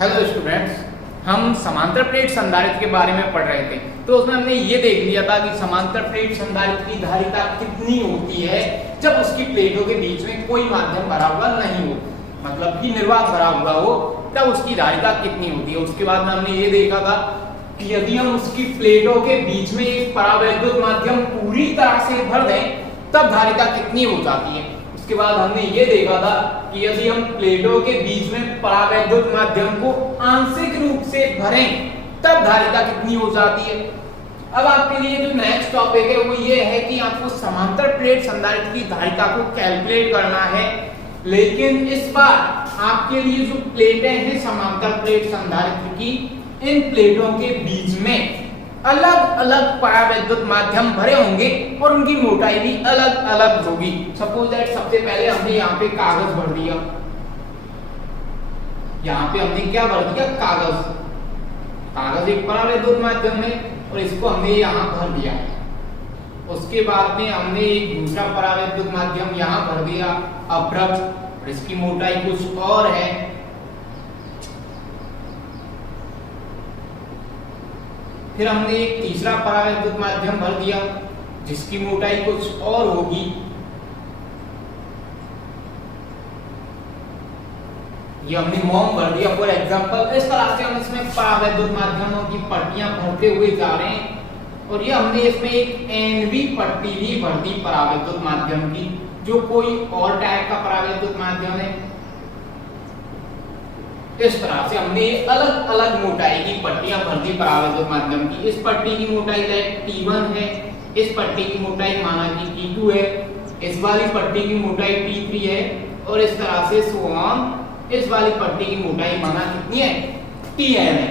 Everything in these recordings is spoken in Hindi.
हेलो स्टूडेंट्स, हम समांतर प्लेट संधारित्र के बारे में पढ़ रहे थे। तो उसमें हमने ये देख लिया था कि समांतर प्लेट संधारित्र की धारिता कितनी होती है जब उसकी प्लेटों के बीच में कोई माध्यम भरा हुआ नहीं हो, मतलब कि निर्वात भरा हुआ हो, तब उसकी धारिता कितनी होती है। उसके बाद में हमने ये देखा था कि यदि हम उसकी प्लेटों के बीच में एक परावैद्युत माध्यम पूरी तरह से भर दें तब धारिता कितनी हो जाती है। उसके बाद हमने ये देखा था कि यदि हम प्लेटों के बीच में परावैद्युत माध्यम को आंशिक रूप से भरें तब धारिता कितनी हो जाती है। अब आपके लिए जो नेक्स्ट टॉपिक है वो ये है कि आपको समांतर प्लेट संधारित्र की धारिता को कैलकुलेट करना है, लेकिन इस बार आपके लिए जो प्लेटें हैं समांतर प्लेट संधारित्र की, इन प्लेटों के बीच में अलग अलग परावैद्युत माध्यम भरे होंगे और उनकी मोटाई भी अलग अलग होगी। सपोज दैट सबसे पहले हमने यहाँ पे कागज भर दिया, यहाँ पे हमने क्या भर दिया, कागज। कागज एक परावैद्युत माध्यम है और इसको हमने यहाँ भर दिया। उसके बाद में हमने एक दूसरा परावैद्युत माध्यम यहाँ भर दिया, अभ्रक, इसकी मोटाई कुछ और है। फिर हमने एक तीसरा परावैद्युत माध्यम भर दिया जिसकी मोटाई कुछ और होगी। ये हमने मोम भर दिया फॉर एग्जांपल। इस तरह से हम इसमें परावैद्युत माध्यमों की पट्टियां भरते हुए जा रहे हैं और ये हमने इसमें एक एनवी पट्टी भी भर दी परावैद्युत माध्यम की, जो कोई और टाइप का परावैद्युत माध्यम है। इस तरह से हमने अलग अलग मोटाई की पट्टियां भर दी परावैद्युत माध्यम की। इस पट्टी की मोटाई T1 है, इस पट्टी की मोटाई माना कि T2 है, इस वाली पट्टी की मोटाई T3 है और इस तरह से सो ऑन। इस वाली पट्टी की मोटाई माना कितनी है, Tn है।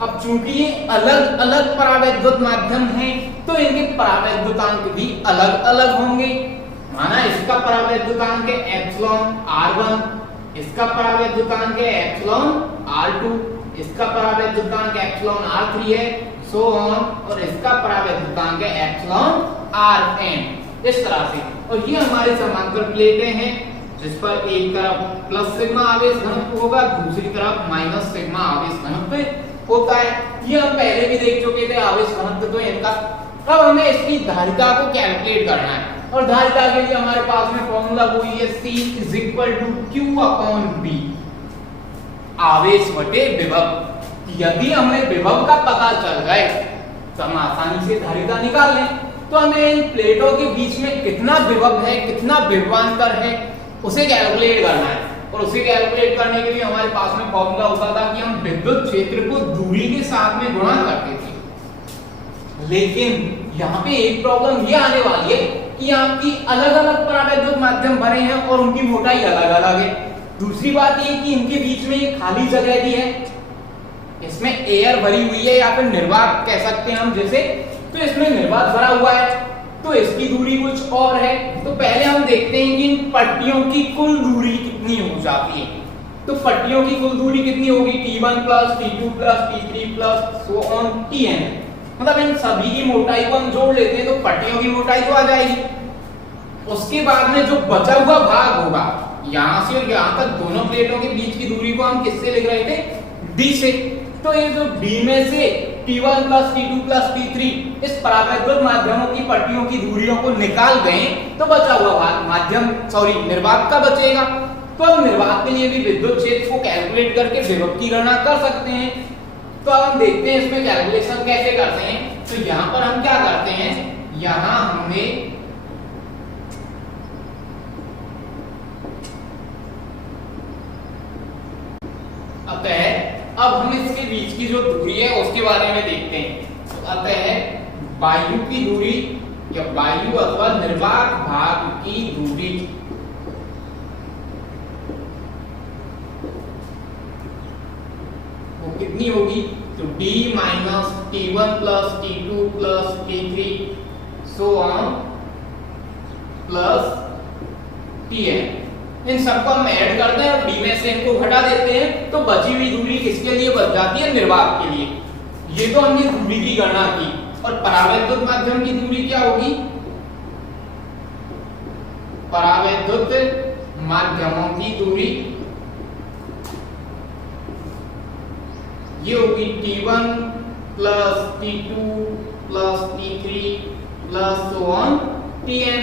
अब चूंकि ये अलग अलग परावैद्युत माध्यम हैं तो इनके परावैद्युतांक भी अलग अलग होंगे। माना इसका परावैद्युतांक है एप्सिलॉन R1, इसका परावैद्युतांक है एप्सिलॉन R2, इसका परावैद्युतांक एप्सिलॉन R3 है, सो ऑन, और इसका परावैद्युतांक है एप्सिलॉन Rn। इस तरह से, और ये हमारे समांतर प्लेटें हैं जिस पर एक तरफ प्लस सिग्मा आवेश घनत्व होगा, दूसरी तरफ माइनस सिग्मा आवेश घनत्व होता है। ये हम पहले भी देख चुके थे आवेश घनत्व तो इनका। अब हमें इसकी धारिता को कैलकुलेट करना है और धारिता के लिए हमारे पास में फॉर्मूला वही है C = Q/B, आवेश बटे विभव। यदि हमें विभव का पता चल जाए तो हम आसानी से धारिता निकाल लें। तो हमें इन प्लेटों के बीच में कितना विभव है, कितना विभवांतर है, उसे कैलकुलेट करना है। और उसे कैलकुलेट करने के लिए हमारे पास में फॉर्मूला होता था कि हम विद्युत क्षेत्र को दूरी के साथ में गुणा करते थे। लेकिन यहाँ पे एक प्रॉब्लम ये आने वाली है कि आपकी अलग अलग परावैद्युत माध्यम भरे हैं और उनकी मोटाई अलग अलग है। दूसरी बात ये कि इनके बीच में एक खाली जगह भी है, इसमें एयर भरी हुई है या फिर निर्वात कह सकते हैं हम जैसे, तो इसमें निर्वात भरा हुआ है तो इसकी दूरी कुछ और है। तो पहले हम देखते हैं कि इन पट्टियों की कुल दूरी कितनी हो जाती है। तो पट्टियों की कुल दूरी कितनी होगी, T1 + T2 + T3 so on Tn। मतलब इन सभी की मोटाई को हम जोड़ लेते हैं तो पट्टियों की मोटाई तो आ जाएगी। उसके बाद में जो बचा हुआ भाग होगा, यहां से और यहां तक दोनों प्लेटों के बीच की दूरी को हम किससे लिख रहे थे, D से। तो ये जो D में से T1 + T2 + T3 इस परावैद्युत माध्यमों की पट्टियों की दूरियों को निकाल गए तो बचा हुआ भाग निर्वात का बचेगा। तो अब निर्वात के लिए भी विद्युत क्षेत्र को कैलकुलेट करके विभव की गणना कर सकते हैं। तो अब हम देखते हैं इसमें कैलकुलेशन कैसे करते हैं। तो यहाँ पर हम क्या करते हैं, यहाँ हमने अब हम इसके बीच की जो दूरी है उसके बारे में देखते हैं। तो अतः वायु की दूरी या वायु अथवा निर्वात भाग की दूरी वो कितनी होगी, तो D - T1 + T2 + T3 so on plus Tn। इन सबको हम ऐड करते हैं और D में से इनको घटा देते हैं तो बची हुई दूरी किसके लिए बच जाती है, निर्वात के लिए। ये तो हमने दूरी की गणना की। और परावैद्युत माध्यम की दूरी क्या होगी, परावैद्युत माध्यमों की दूरी ये होगी T1 plus T2 plus T3 plus so on Tn।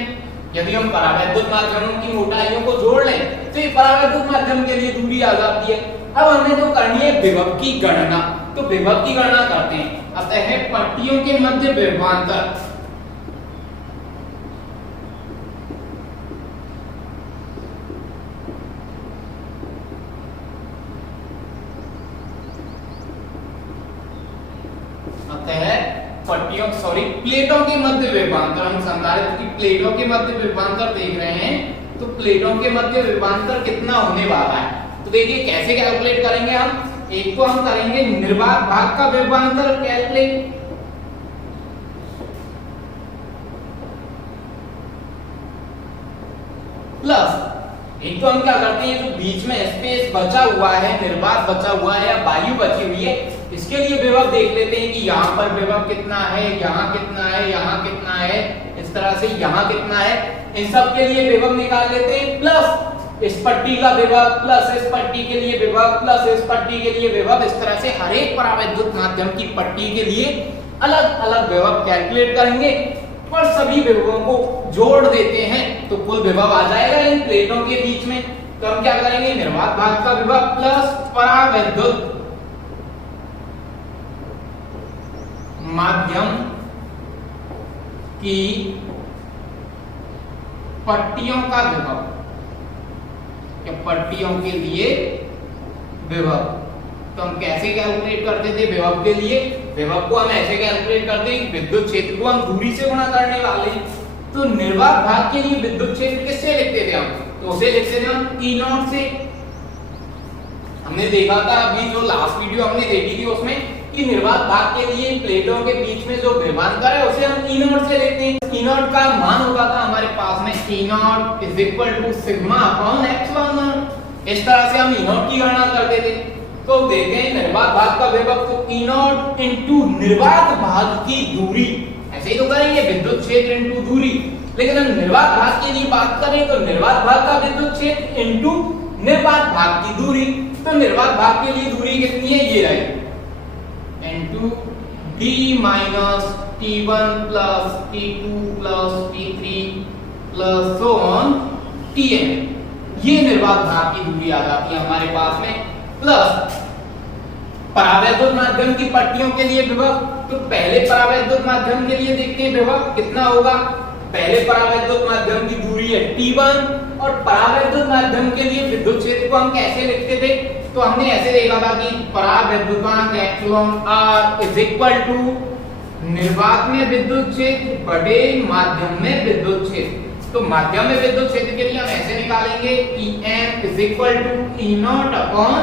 यदि हम परावैद्युत माध्यमों की मोटाइयों को जोड़ लें तो ये परावैद्युत माध्यम के लिए दूरी आ जाती है। अब हमें जो करनी है विभव की गणना, तो विभव की गणना करते हैं। अतः पट्टियों के मध्य विभवांतर प्लेटों के मध्य विभवांतर, हम संधारित्र की प्लेटों के मध्य विभवांतर देख रहे हैं, तो प्लेटों के मध्य विभवांतर कितना होने वाला है। तो देखिए कैसे कैलकुलेट करेंगे हम। एक तो हम करेंगे निर्वात भाग का विभवांतर कैलकुलेट, प्लस एक तो हम क्या करते हैं, जो बीच में स्पेस बचा हुआ है, निर्वात बचा हुआ है या वायु बची हुई है, इसके लिए विभव देख लेते हैं कि यहाँ पर विभव कितना है, यहाँ कितना है, यहाँ कितना है, इस तरह से यहाँ कितना है, इन सब के लिए विभव निकाल लेते हैं। प्लस इस पट्टी का विभव, प्लस इस पट्टी के लिए विभव, प्लस इस पट्टी के लिए विभव, इस तरह से हर एक परावैद्युत माध्यम की पट्टी के लिए अलग अलग विभव कैलकुलेट करेंगे और सभी विभवों को जोड़ देते हैं तो कुल विभव आ जाएगा इन प्लेटों के बीच में। तो हम क्या करेंगे, निर्वात भाग का विभव प्लस परावैद्युत माध्यम की पट्टियों का विभव, या पट्टियों के लिए विभव। तो हम कैसे कैलकुलेट करते थे विभव के लिए, विभव को हम ऐसे कैलकुलेट करते हैं, विद्युत क्षेत्र को हम दूरी से गुणा करने वाले हैं। तो निर्वात भाग के लिए विद्युत क्षेत्र किससे लिखते थे हम, तो उसे लिखते थे हम E0 से। हमने देखा था अभी जो लास्ट वीडियो हमने देखी थी उसमें कि निर्वात भाग के लिए प्लेटों के बीच में जो विभवांतर है उसे हम E0 से लेते हैं। E0 का मान होता था हमारे पास में E0 is equal to sigma upon epsilon naught. इस तरह से हम E0 की गणना करते थे। तो देखते हैं निर्वात भाग का विभव, तो E0 इनटू निर्वात भाग की दूरी, ऐसे ही तो करेंगे विद्युत क्षेत्र इनटू दूरी, लेकिन हम निर्वात भाग के लिए बात करें तो निर्वात भाग का विद्युत क्षेत्र इनटू निर्वात भाग की दूरी। तो निर्वात भाग के लिए दूरी कितनी है, ये रही into d minus T1 plus T2 plus T3 plus so on Tn। ये निर्वात भाग की दूरी आ जाती है हमारे पास में। प्लस परावैद्युत माध्यम की पट्टियों के लिए विभव, तो पहले परावैद्युत माध्यम के लिए देखते हैं विभव कितना होगा। पहले परावैद्युत माध्यम की दूरी है T1 और परावैद्युत माध्यम के लिए विद्युत क्षेत्र को हम कैसे लिखते थे, तो हमने ऐसे देखा था कि परावैद्युतांक epsilon r is equal to निर्वात में विद्युत क्षेत्र बटे माध्यम में विद्युत क्षेत्र। तो माध्यम में विद्युत क्षेत्र के लिए हम ऐसे निकालेंगे En is equal to E0 upon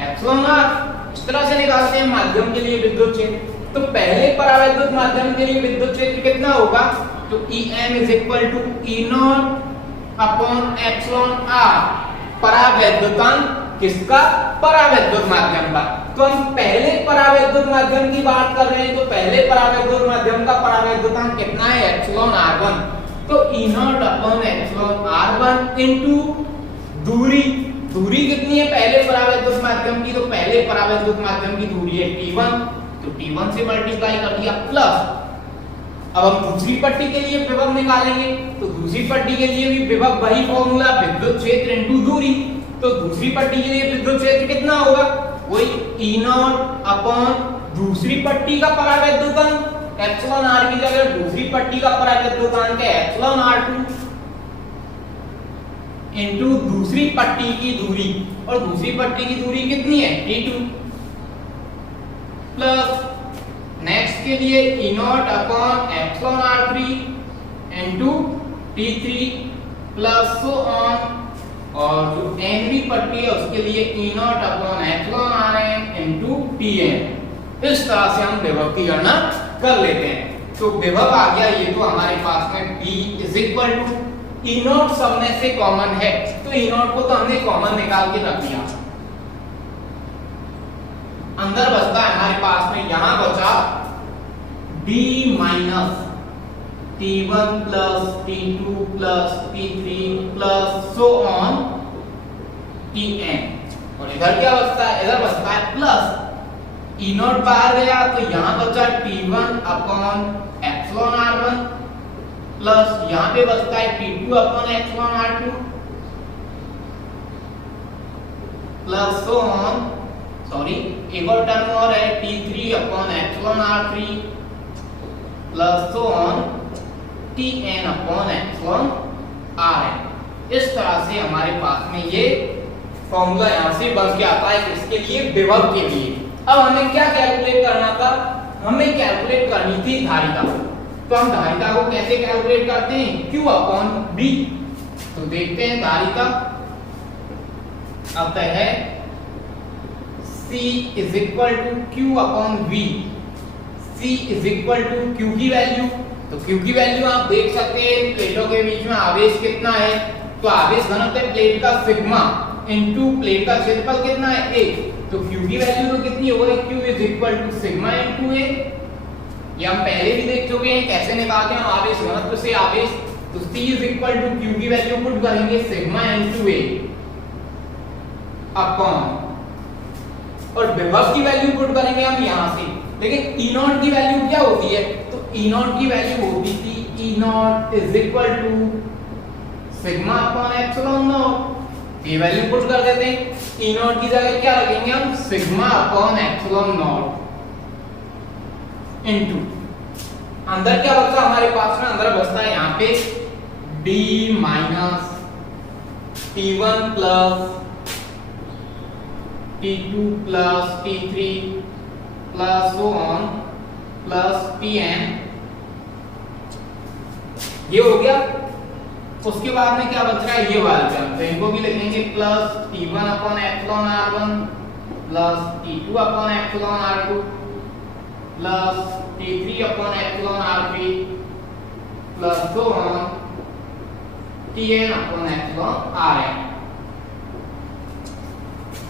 epsilon r। इस तरह से निकालते हैं माध्यम के लिए विद्युत क्षेत्र। तो पहले परावैद्युत माध्यम के लिए विद्युत क्षेत्र कितना होगा, तो En is equal to E0 upon epsilon r। परावैद्युतांक किसका, परावैद्युत माध्यम का। तो हम पहले परावैद्युत माध्यम की बात कर रहे हैं, तो पहले परावैद्युत माध्यम का परावैद्युतांक कितना है, एप्सिलॉन r1। तो E0 upon epsilon r1 into दूरी, दूरी कितनी है पहले परावैद्युत माध्यम की, तो पहले परावैद्युत माध्यम की दूरी है T1, तो T1 से मल्टीप्लाई कर दिया। प्लस अब हम दूसरी पट्टी के लिए विभव निकालेंगे, तो दूसरी पट्टी के लिए भी विभव वही फॉर्मूला, विद्युत क्षेत्र इनटू दूरी। तो दूसरी पट्टी के लिए विद्युत क्षेत्र कितना होगा, वही E0 अपॉन दूसरी पट्टी का परावैद्युतांक एप्सिलॉन r की जगह दूसरी पट्टी का परावैद्युतांक है एप्सिलॉन r2 इनटू दूसरी पट्टी की दूरी, और दूसरी पट्टी की दूरी कितनी है, T2। प्लस नेक्स्ट के लिए E0 upon epsilon r3 into T3 plus so on, और जो nवीं पट्टी है उसके लिए E0 upon epsilon rn into Tn। इस तरह से हम विभव की गणना कर लेते हैं। तो विभव आ गया, ये तो हमारे पास में B is equal to E0 सब में से कॉमन है, तो E0 को तो हमने कॉमन निकाल के रख दिया। अंदर बचता है हमारे पास में, यहां बचा D minus T1 plus T2 plus T3 plus so on Tn। और इधर क्या बचता है, इधर बचता है प्लस ई नॉट बाहर गया तो यहाँ बचा T1 upon epsilon R1 plus यहाँ पे बचता है T2 upon epsilon R2 plus so on, sorry एक और टर्म और है T3 upon epsilon R3 plus so on Tn upon epsilon Rn। इस तरह से हमारे पास में ये फॉर्मूला यहाँ से बन के आता है इसके लिए, विभव के लिए। अब हमें क्या कैलकुलेट करना था, हमें कैलकुलेट करनी थी धारिता। तो हम धारिता को कैसे कैलकुलेट करते हैं, Q अपॉन B। तो देखते हैं धारिता अब तक है C is equal to Q upon V। C is equal to Q की वैल्यू, तो Q की वैल्यू आप देख सकते हैं प्लेटों के बीच में आवेश कितना है, तो आवेश घनत्व प्लेट का सिग्मा इनटू प्लेट का क्षेत्रफल कितना है a, तो Q की वैल्यू तो कितनी होगी, Q is equal to sigma into a। ये हम पहले भी देख चुके हैं कैसे निकालते हैं आवेश घनत्व से आवेश। तो C is equal to Q की वैल्यू पुट करेंगे सिग्मा इनटू a अपॉन, और विभव की वैल्यू पुट करेंगे हम यहां से। लेकिन E नॉट की वैल्यू क्या होती है, तो E नॉट की वैल्यू होती थी E naught is equal to sigma upon epsilon naught. ये वैल्यू पुट कर देते हैं, E नॉट की जगह क्या रखेंगे हम, sigma upon epsilon not into अंदर क्या बचता हमारे पास में, अंदर बचता है यहाँ पे D minus T1 plus T2 plus T3 plus so on plus Tn। ये हो गया। उसके बाद में क्या बच रहा है, ये वाला टर्म, तो इनको भी लिखेंगे plus T1 upon epsilon R1 plus T2 upon epsilon R2 plus T3 upon epsilon R3 plus so on Tn upon epsilon Rn।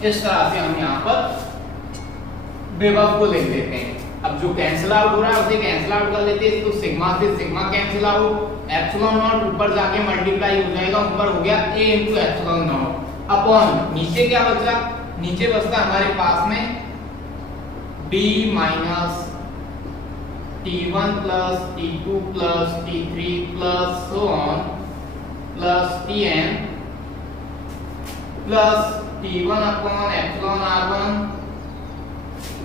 इस तरह से हम यहाँ पर विभव को लिख देते हैं। अब जो कैंसिल आउट हो रहा है उसे कैंसिल आउट कर लेते हैं, तो सिग्मा से sigma cancel out, epsilon not ऊपर जाके मल्टीप्लाई हो जाएगा, ऊपर हो गया a into epsilon not upon नीचे क्या बचा, नीचे बचता हमारे पास में d minus T1 plus T2 plus T3 plus so on plus Tn plus T1 upon epsilon R1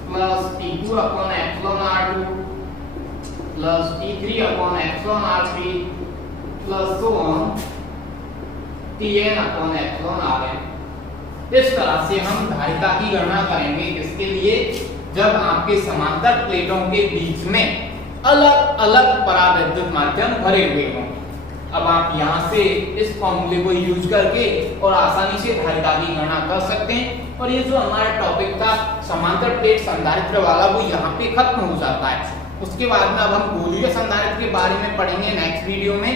plus T2 upon epsilon R2 plus T3 upon epsilon R3 plus so on Tn upon epsilon Rn। इस तरह से हम धारिता की गणना करेंगे, इसके लिए जब आपके समांतर प्लेटों के बीच में अलग अलग परावैद्युत माध्यम भरे हुए हों। अब आप यहाँ से इस फॉर्मूले को यूज करके और आसानी से धारिता की गणना कर सकते हैं। और ये जो हमारा टॉपिक था समांतर प्लेट संधारित्र वाला, वो यहाँ पे खत्म हो जाता है। उसके बाद में अब हम गोलीय संधारित्र के बारे में पढ़ेंगे नेक्स्ट वीडियो में।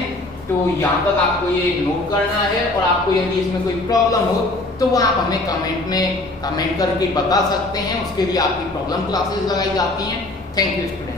तो यहाँ तक आपको ये नोट करना है, और आपको यदि इसमें कोई प्रॉब्लम हो तो वो आप हमें कमेंट करके बता सकते हैं। उसके लिए आपकी प्रॉब्लम क्लासेस लगाई जाती हैं। Thank you student.